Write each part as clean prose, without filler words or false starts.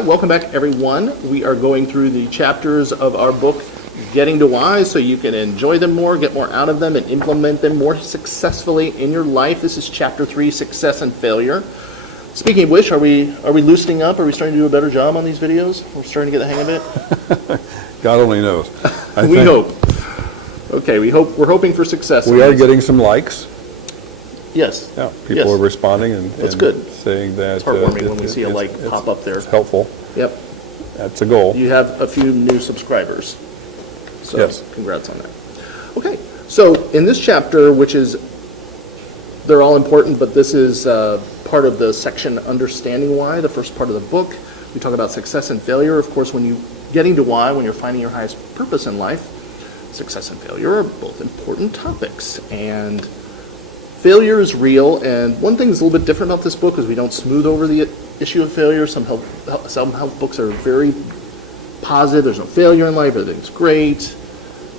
Hi, welcome back everyone. We are going through the chapters of our book, Getting to Why, so you can enjoy them more, get more out of them, and implement them more successfully in your life. This is Chapter 3, Success and Failure. Speaking of which, are we loosening up? Are we starting to do a better job on these videos? We're starting to get the hang of it? God only knows. We hope. Okay, we're hoping for success. We are getting some likes. Yes. Yeah, people are responding and good. saying that It's heartwarming when we see a like pop up there. It's helpful. Yep. That's a goal. You have a few new subscribers. So yes. Congrats on that. Okay, so in this chapter, which is, they're all important, but this is part of the section Understanding Why, the first part of the book. We talk about success and failure. Of course, when you getting to why, when you're finding your highest purpose in life, success and failure are both important topics. And failure is real, and one thing that's a little bit different about this book is we don't smooth over the issue of failure. Some help books are very positive. There's no failure in life. Everything's great.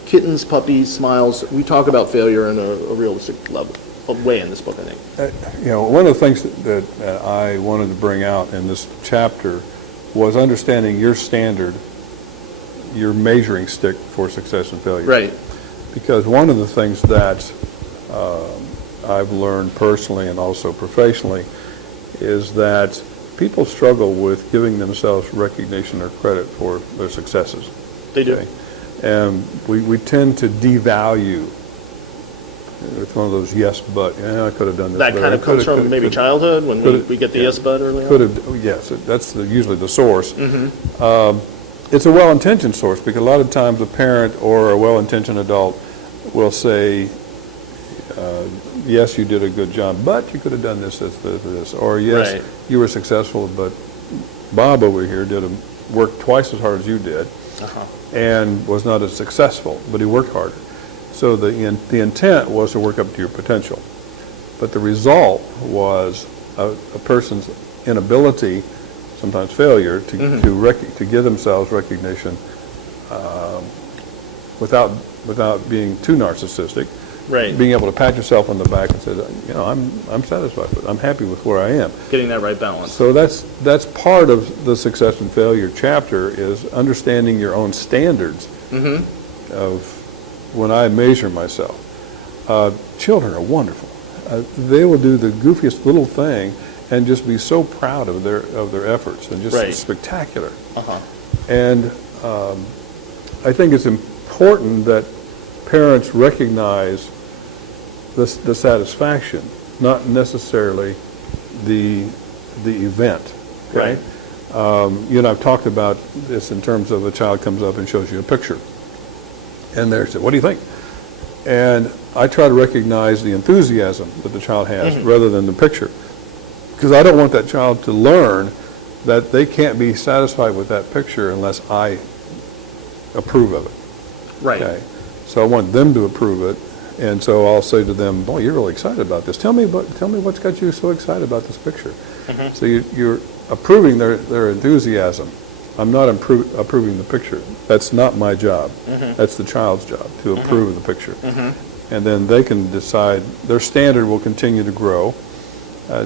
Kittens, puppies, smiles. We talk about failure in a realistic way in this book, I think. One of the things that I wanted to bring out in this chapter was understanding your standard, your measuring stick for success and failure. Right. Because one of the things that I've learned personally and also professionally is that people struggle with giving themselves recognition or credit for their successes. They do. Okay? And we tend to devalue. It's one of those yes, but I could have done this. That kind of comes from maybe childhood when we get the yes, but early on? Yes, that's usually the source. Mm-hmm. It's a well-intentioned source because a lot of times a parent or a well-intentioned adult will say, yes, you did a good job, but you could have done this, or yes, right, you were successful, but Bob over here worked twice as hard as you did, and was not as successful, but he worked harder. So the intent was to work up to your potential, but the result was a person's inability, sometimes failure, to give themselves recognition without being too narcissistic. Right. Being able to pat yourself on the back and say, I'm satisfied with it. I'm happy with where I am. Getting that right balance. So that's part of the success and failure chapter is understanding your own standards of when I measure myself. Children are wonderful. They will do the goofiest little thing and just be so proud of their efforts and just spectacular. And I think it's important that parents recognize the satisfaction, not necessarily the event. Okay? Right. I've talked about this in terms of a child comes up and shows you a picture, and they say, "What do you think?" And I try to recognize the enthusiasm that the child has rather than the picture, because I don't want that child to learn that they can't be satisfied with that picture unless I approve of it. Right. Okay? So I want them to approve it, and so I'll say to them, "Boy, you're really excited about this. Tell me what's got you so excited about this picture." So you're approving their enthusiasm. I'm not approving the picture. That's not my job. That's the child's job to approve the picture, and then they can decide. Their standard will continue to grow.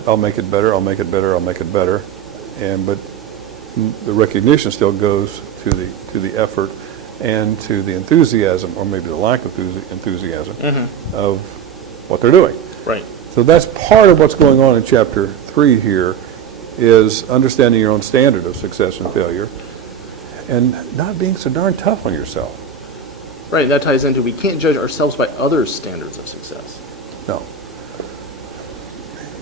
I'll make it better. I'll make it better. I'll make it better, but the recognition still goes to the effort and to the enthusiasm, or maybe the lack of enthusiasm, of what they're doing. Right. So that's part of what's going on in Chapter 3 here, is understanding your own standard of success and failure, and not being so darn tough on yourself. Right, that ties into we can't judge ourselves by others' standards of success. No.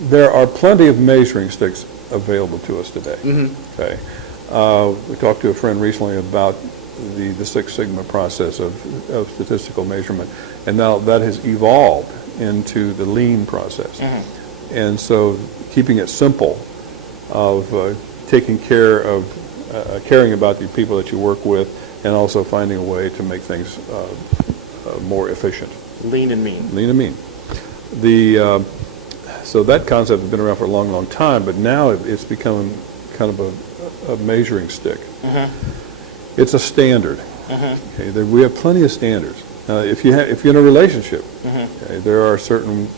There are plenty of measuring sticks available to us today. Okay. We talked to a friend recently about the Six Sigma process of statistical measurement, and now that has evolved into the lean process. And so keeping it simple, of taking care of caring about the people that you work with, and also finding a way to make things more efficient. Lean and mean. Lean and mean. So that concept has been around for a long, long time, but now it's become kind of a measuring stick. It's a standard. Okay, we have plenty of standards. If you're in a relationship, okay, there are certain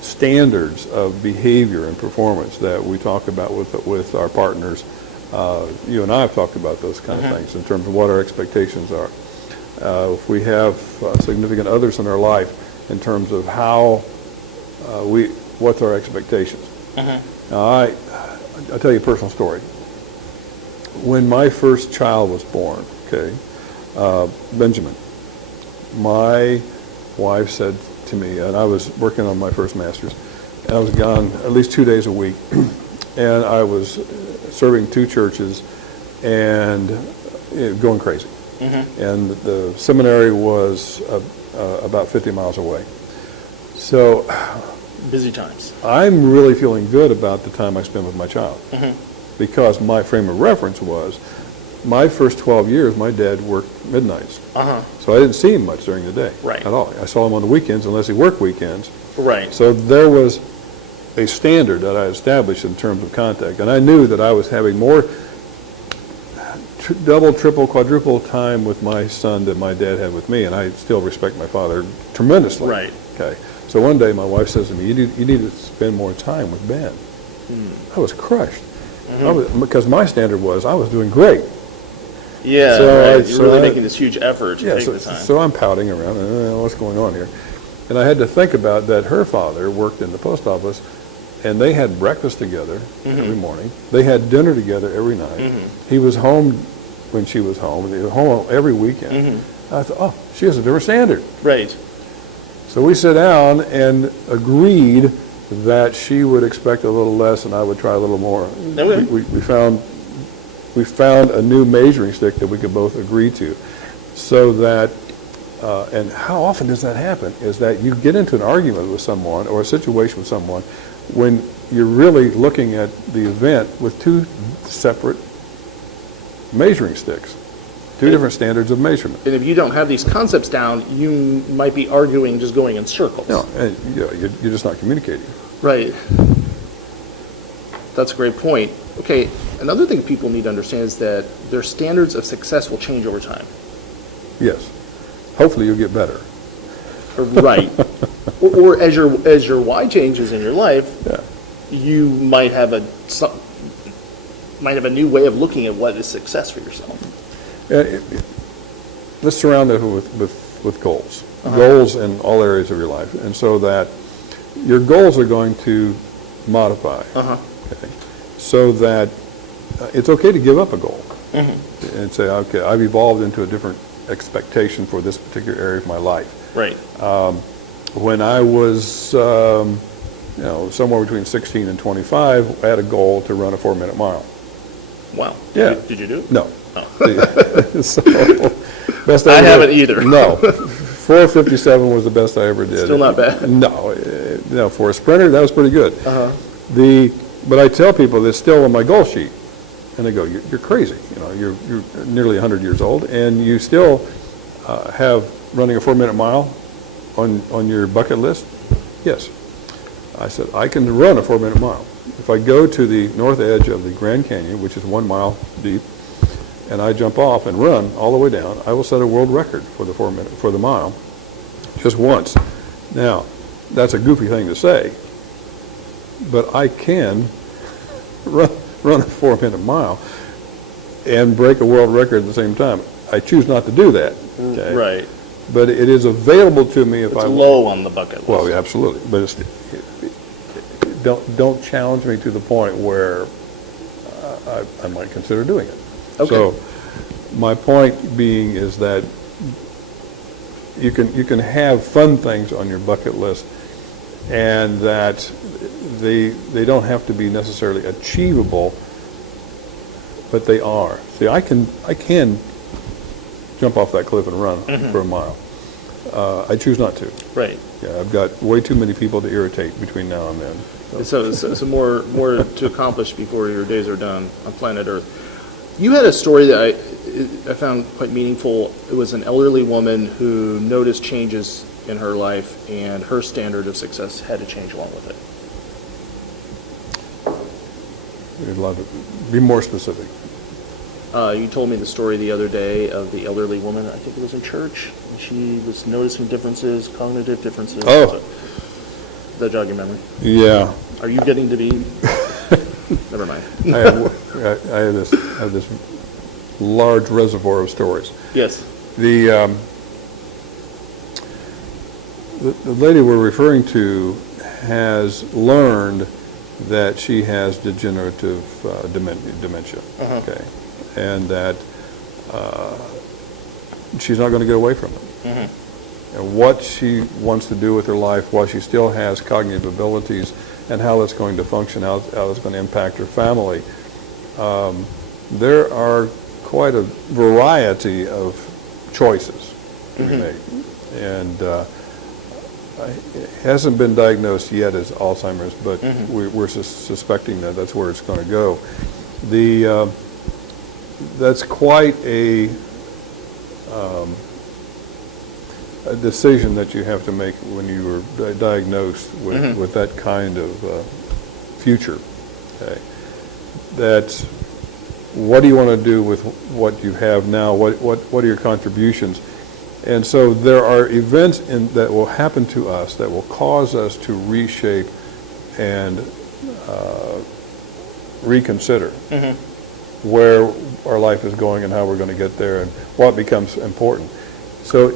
standards of behavior and performance that we talk about with our partners You and I have talked about those kind of things in terms of what our expectations are. If we have significant others in our life, in terms of how what's our expectations. Now, I'll tell you a personal story. When my first child was born, Benjamin, my wife said to me, and I was working on my first master's, and I was gone at least 2 days a week, and I was serving 2 churches and going crazy. And the seminary was about 50 miles away. So Busy times. I'm really feeling good about the time I spent with my child, because my frame of reference was my first 12 years, my dad worked midnights. So I didn't see him much during the day at all. I saw him on the weekends unless he worked weekends. So there was a standard that I established in terms of contact, and I knew that I was having more double, triple, quadruple time with my son than my dad had with me, and I still respect my father tremendously. Okay. So one day my wife says to me, you need to spend more time with Ben. I was crushed. Because my standard was I was doing great. Yeah, so you're really making this huge effort to take the time. So I'm pouting around, what's going on here? And I had to think about that her father worked in the post office, and they had breakfast together every morning. They had dinner together every night. He was home when she was home. They were home every weekend. I thought, oh, she has a different standard. So we sat down and agreed that she would expect a little less and I would try a little more. We found a new measuring stick that we could both agree to, so that, and how often does that happen, is that you get into an argument with someone or a situation with someone when you're really looking at the event with 2 separate measuring sticks, 2 different standards of measurement. And if you don't have these concepts down, you might be arguing, just going in circles. No, and you're just not communicating. Right. That's a great point. Okay, another thing people need to understand is that their standards of success will change over time. Yes. Hopefully you'll get better. Right. or as your why changes in your life, you might have a new way of looking at what is success for yourself. Let's surround it with goals. Goals in all areas of your life. And so that your goals are going to modify. Okay, so that it's okay to give up a goal and say, okay, I've evolved into a different expectation for this particular area of my life. When I was somewhere between 16 and 25, I had a goal to run a 4-minute mile. Wow. Yeah. Did you do it? No. So, best I haven't either. No. 4:57 was the best I ever did. Still not bad. No, for a sprinter, that was pretty good. But I tell people that's still on my goal sheet, and they go, "You're crazy. You're nearly 100 years old, and you still have running a 4-minute mile on your bucket list?" Yes. I said, I can run a 4-minute mile. If I go to the north edge of the Grand Canyon, which is 1 mile deep, and I jump off and run all the way down, I will set a world record for the mile, just once. Now, that's a goofy thing to say, but I can run a 4-minute mile and break a world record at the same time. I choose not to do that. Okay? Right. But it is available to me if it's low on the bucket list. Well, absolutely. But don't challenge me to the point where I might consider doing it. Okay. So my point being is that you can have fun things on your bucket list, and that they don't have to be necessarily achievable, but they are. See, I can jump off that cliff and run for a mile. I choose not to. Right. Yeah, I've got way too many people to irritate between now and then. So more to accomplish before your days are done on planet Earth. You had a story that I found quite meaningful. It was an elderly woman who noticed changes in her life, and her standard of success had to change along with it. We'd love to be more specific. You told me the story the other day of the elderly woman, I think it was in church, and she was noticing differences, cognitive differences. Oh. Does that jog your memory? Yeah. Are you getting to be Never mind. I have this large reservoir of stories. Yes. The lady we're referring to has learned that she has degenerative dementia, okay, and that she's not going to get away from it. And what she wants to do with her life while she still has cognitive abilities and how that's going to function, how it's going to impact her family. There are quite a variety of choices to be made. And it hasn't been diagnosed yet as Alzheimer's, but we're suspecting that that's where it's going to go. That's quite a decision that you have to make when you are diagnosed with that kind of future. Okay. That's what do you want to do with what you have now? What are your contributions? And so there are events that will happen to us that will cause us to reshape and reconsider where our life is going and how we're going to get there and what becomes important. So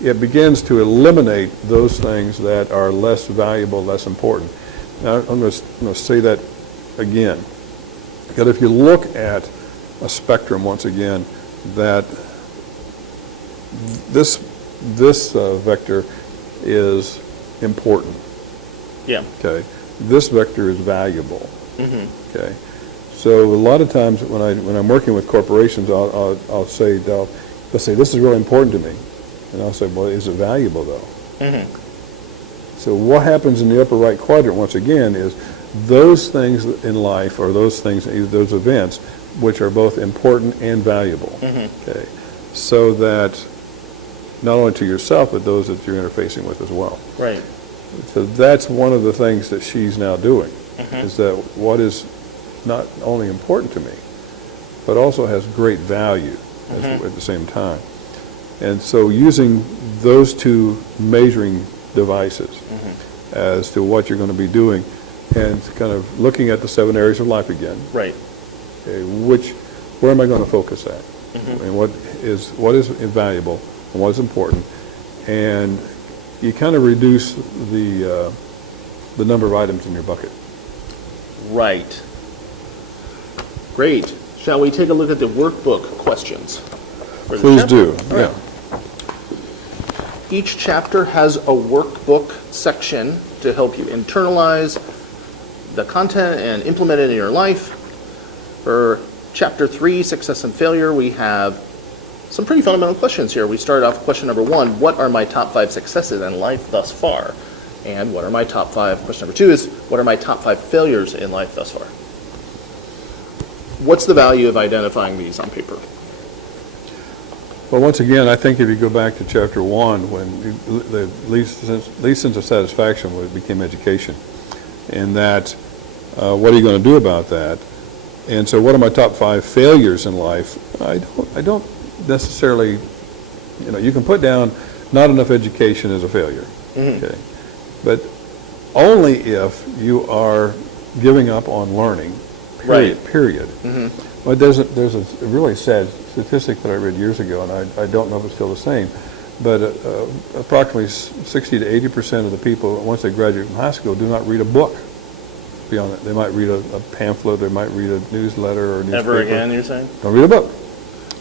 it begins to eliminate those things that are less valuable, less important. Now, I'm going to say that again. That if you look at a spectrum, once again, that this vector is important. Yeah. Okay. This vector is valuable. Okay. So a lot of times when I'm working with corporations, I'll say they'll say this is really important to me, and I'll say, well, is it valuable though? So what happens in the upper right quadrant once again is those things in life, or those events, which are both important and valuable. Okay. So that not only to yourself, but those that you're interfacing with as well. Right. So that's one of the things that she's now doing, is that what is not only important to me, but also has great value at the same time. And so using those two measuring devices as to what you're going to be doing, and kind of looking at the 7 areas of life again. Right. Okay, where am I going to focus at? And what is valuable and what is important? And you kind of reduce the number of items in your bucket. Right. Great. Shall we take a look at the workbook questions? for the Please chapter? do, All right. yeah. Each chapter has a workbook section to help you internalize the content and implement it in your life. For chapter 3, Success and Failure, we have some pretty fundamental questions here. We start off with question number 1, what are my top 5 successes in life thus far? And what are my top 5? Question number 2 is, what are my top 5 failures in life thus far? What's the value of identifying these on paper? Well, once again, I think if you go back to chapter 1, when the least sense of satisfaction became education, and that what are you going to do about that? And so what are my top 5 failures in life? I don't necessarily, you can put down not enough education as a failure, okay? But only if you are giving up on learning, period. Well, there's a really sad statistic that I read years ago, and I don't know if it's still the same, but approximately 60 to 80% of the people, once they graduate from high school, do not read a book. Beyond that, they might read a pamphlet, they might read a newsletter or a newspaper. Ever again, you're saying? Don't read a book.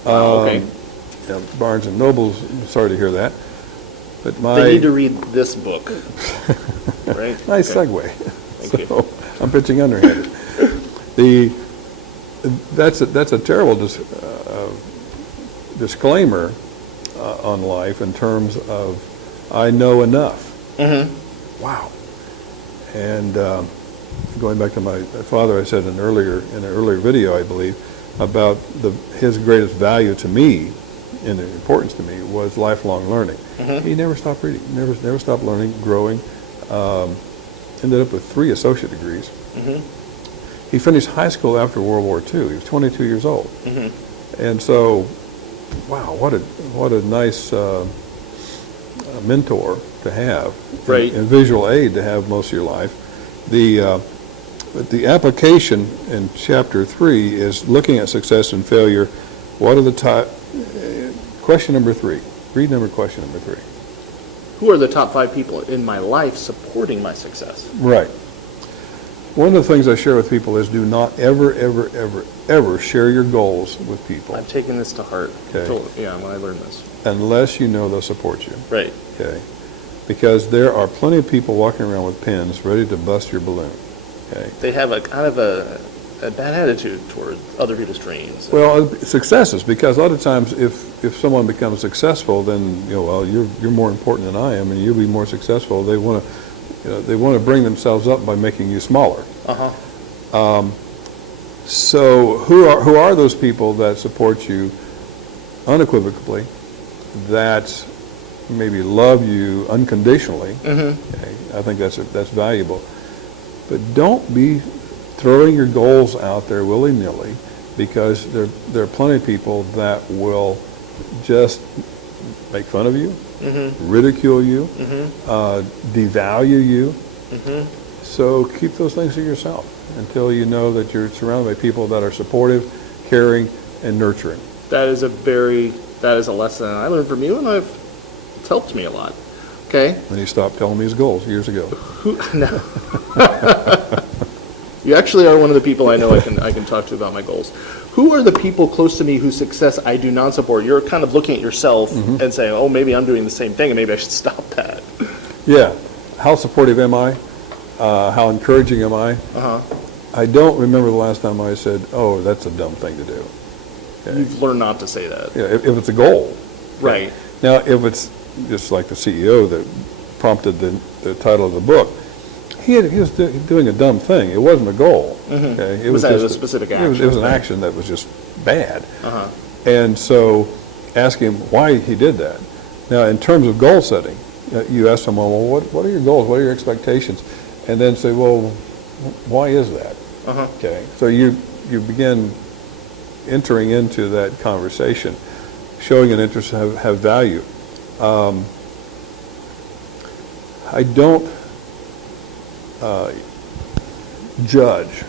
Okay. Barnes and Noble's, sorry to hear that. But They need to read this book, right? Nice Okay. segue. Thank you. I'm pitching underhanded. That's a terrible disclaimer on life in terms of I know enough. Wow. And going back to my father, I said in an earlier video, I believe, about his greatest value to me and the importance to me was lifelong learning. He never stopped reading, never stopped learning, growing. Ended up with 3 associate degrees. He finished high school after World War II. He was 22 years old. And so, wow, what a nice mentor to have, Right. and visual aid to have most of your life. But the application in chapter 3 is looking at success and failure. What are the top, question number 3, read question number 3. Who are the top 5 people in my life supporting my success? Right. One of the things I share with people is do not ever, ever, ever, ever share your goals with people. I've taken this to heart. Okay. Yeah, when I learned this. Unless you know they'll support you. Right. Okay. Because there are plenty of people walking around with pins ready to bust your balloon. Okay. They have a kind of a bad attitude toward other people's dreams. Well, successes, because a lot of times if someone becomes successful, then well, you're more important than I am, and you'll be more successful. They want to bring themselves up by making you smaller. So who are those people that support you unequivocally, that maybe love you unconditionally? Okay, I think that's valuable. But don't be throwing your goals out there willy-nilly, because there are plenty of people that will just make fun of you, ridicule you, devalue you. So keep those things to yourself until you know that you're surrounded by people that are supportive, caring, and nurturing. That is a lesson I learned from you, and it's helped me a lot. Okay. And he stopped telling me his goals years ago. No. You actually are one of the people I know I can talk to about my goals. Who are the people close to me whose success I do not support? You're kind of looking at yourself and saying, oh, maybe I'm doing the same thing, and maybe I should stop that. Yeah. How supportive am I? How encouraging am I? I don't remember the last time I said, oh, that's a dumb thing to do. Okay. You've learned not to say that. Yeah, if it's a goal. Right. Now, if it's just like the CEO that prompted the title of the book, he was doing a dumb thing. It wasn't a goal. Okay? It was that just a specific action? It was an action that was just bad. And so ask him why he did that. Now, in terms of goal setting, you ask someone, well, what are your goals? What are your expectations? And then say, well, why is that? Okay. So you begin entering into that conversation, showing an interest, have value. I don't judge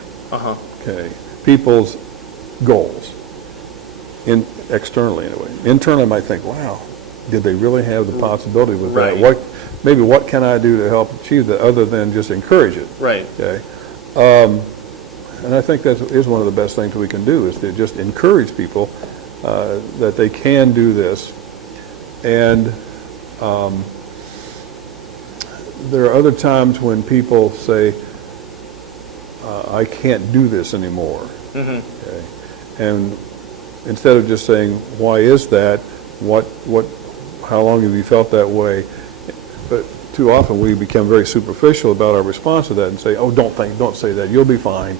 people's goals externally anyway. Internally, I might think, wow, did they really have the possibility with that? What can I do to help achieve that other than just encourage it? Right. Okay. And I think that is one of the best things we can do, is to just encourage people that they can do this. And there are other times when people say, I can't do this anymore. Okay. And instead of just saying, why is that? How long have you felt that way? But too often we become very superficial about our response to that and say, oh, don't say that, you'll be fine.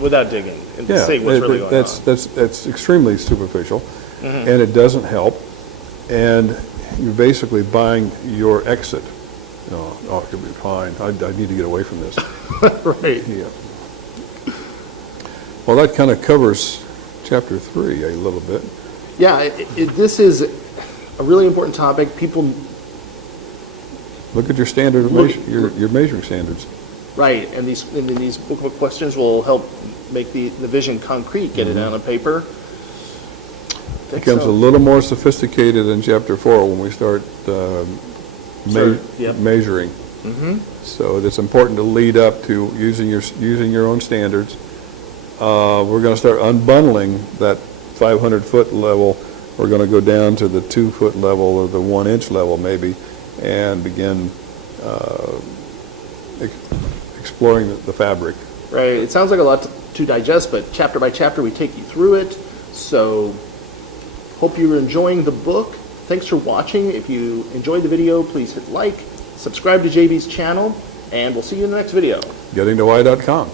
Without digging and seeing what's really going on. That's extremely superficial, and it doesn't help. And you're basically buying your exit. Oh, it'll be fine. I need to get away from this. Right. Yeah. Well, that kind of covers chapter 3 a little bit. Yeah, this is a really important topic. People look at your standard, your measuring standards. Right, and these book questions will help make the vision concrete, get it down on paper. It becomes a little more sophisticated in chapter 4 when we start measuring. So it's important to lead up to using your own standards. We're going to start unbundling that 500-foot level. We're going to go down to the 2-foot level or the 1-inch level maybe, and begin exploring the fabric. Right. It sounds like a lot to digest, but chapter by chapter we take you through it. So hope you're enjoying the book. Thanks for watching. If you enjoyed the video, please hit like, subscribe to JB's channel, and we'll see you in the next video. GettingToWhy.com.